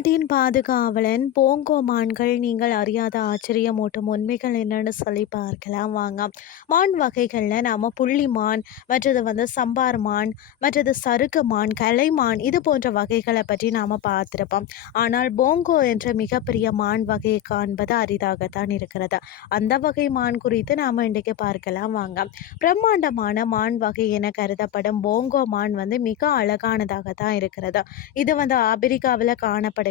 பாதுகாவலன் போங்கோ மான்கள் நீங்கள் அறியாத ஆச்சரியமூட்டும் உண்மைகள் என்னன்னு சொல்லி பார்க்கலாம். வாங்க. மான் வகைகளில் நாம் புள்ளி மான் மற்றது வந்து சம்பார் மான் மற்றது சறுக்கு மான் கலைமான் இது போன்ற வகைகளை பற்றி நாம் பார்த்துருப்போம். ஆனால் போங்கோ என்ற மிகப்பெரிய மான் வகையை காண்பது அரிதாகத்தான் இருக்கிறது. அந்த வகை மான் குறித்து நாம் இன்றைக்கு பார்க்கலாம். வாங்க. பிரம்மாண்டமான மான் வகை என கருதப்படும் போங்கோ மான் வந்து மிக அழகானதாக தான் இருக்கிறது. இது வந்து ஆப்பிரிக்காவில் காணப்படும்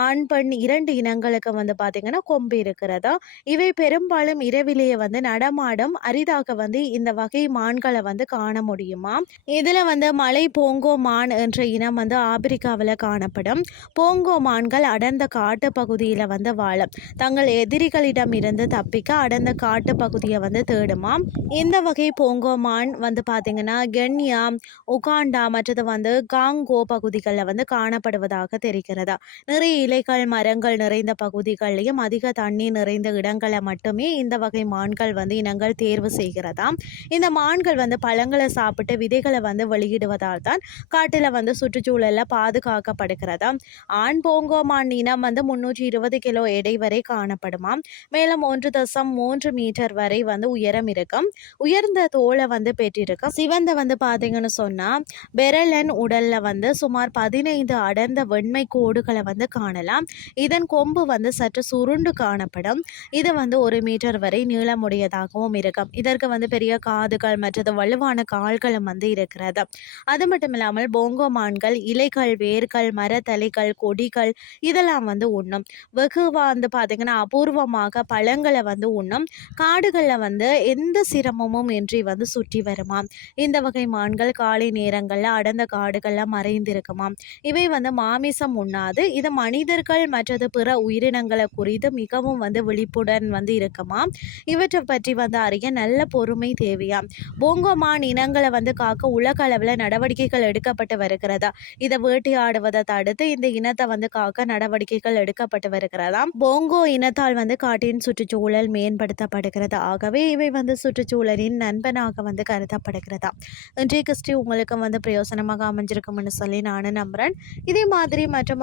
ஆண் பெண் இரண்டு இனங்களுக்கு வந்து பார்த்தீங்கன்னா கொம்பு இருக்கிறதா? இவை பெரும்பாலும் இரவிலேயே வந்து நடமாடும் அரிதாக வந்து இந்த வகை மான்களை வந்து காண முடியுமா? இதில் வந்து மலை போங்கோ மான் என்ற இனம் வந்து ஆப்பிரிக்காவில் காணப்படும். போங்கோ மான்கள் அடர்ந்த காட்டு பகுதியில் வந்து வாழும். தங்கள் எதிரிகளிடம் இருந்து தப்பிக்க அடர்ந்த காட்டு பகுதியை வந்து தேடுமாம் இந்த வகை போங்கோ மான் வந்து பார்த்தீங்கன்னா கென்யா உகாண்டா மற்றது வந்து காங்கோ பகுதிகளில் வந்து காணப்படுவதாக தெரிகிறது. நிறைய இலைகள் மரங்கள் நிறைந்த பகுதிகள்லையும் அதிக தண்ணீர் நிறைந்த இடங்களை மட்டுமே இந்த வகை மான்கள் வந்து இனங்கள் தேர்வு செய்கிறதா? இந்த மான்கள் வந்து பழங்களை சாப்பிட்டு விதைகளை வந்து வெளியிடுவதால் தான் காட்டில் வந்து சுற்றுச்சூழலில் பாதுகாக்கப்படுகிறதா? ஆண் போங்கோ மான் இனம் வந்து முன்னூற்றி இருபது கிலோ எடை வரை காணப்படுமாம் மேலும் ஒன்று தசம் மூன்று மீட்டர் வரை வந்து உயரம் இருக்கும் உயர்ந்த தோலை வந்து பெற்றிருக்கும் சிவந்த வந்து பார்த்தீங்கன்னு சொன்னால் பெரலன் உடல்ல வந்து சுமார் பதினைந்து அடர்ந்த வெண்மை கோடுகளை வந்து காணலாம். இதன் கொம்பு வந்து சற்று சுருண்டு காணப்படும். இது வந்து ஒரு மீட்டர் வரை நீளமுடையதாகவும் இருக்கும். இதற்கு வந்து பெரிய காதுகள் மற்றது வலுவான கால்களும் வந்து இருக்கிறது. அது மட்டும் இல்லாமல் போங்கோ மான்கள் இலைகள் வேர்கள் மரத்தலைகள் கொடிகள் இதெல்லாம் வந்து உண்ணும். வெகுவா வந்து பார்த்திங்கன்னா அபூர்வமாக பழங்களை வந்து உண்ணும். காடுகளில் வந்து எந்த சிரமமும் இன்றி வந்து சுற்றி வருமாம். இந்த வகை மான்கள் காலை நேரங்களில் அடர்ந்த காடுகளில் மறைந்திருக்குமாம். இவை வந்து மாமிசம் உண்ணாது இது மனிதர்கள் மற்றது பிற உயிரினங்களை குறித்து மிகவும் வந்து விழிப்புடன் வந்து இருக்குமாம். இவற்றை பற்றி வந்து அறிய நல்ல பொறுமை தேவையாம் போங்கோமான் இனங்களை வந்து காக்க உலக அளவில் நடவடிக்கைகள் எடுக்கப்பட்டு வருகிறதா? இதை வேட்டையாடுவதை தடுத்து இந்த இனத்தை வந்து காக்க நடவடிக்கைகள் எடுக்கப்பட்டு வருகிறதாம் போங்கோ இனத்தால் வந்து காட்டின் சுற்றுச்சூழல் மேம்படுத்தப்படுகிறது. ஆகவே இவை வந்து சுற்றுச்சூழலின் நண்பனாக வந்து கருதப்படுகிறதா? இன்றைய கிறிஸ்டி உங்களுக்கு வந்து பிரயோசனமாக அமைஞ்சிருக்கும்னு சொல்லி நானும் நம்புகிறேன் இதே மாதிரி மற்றும்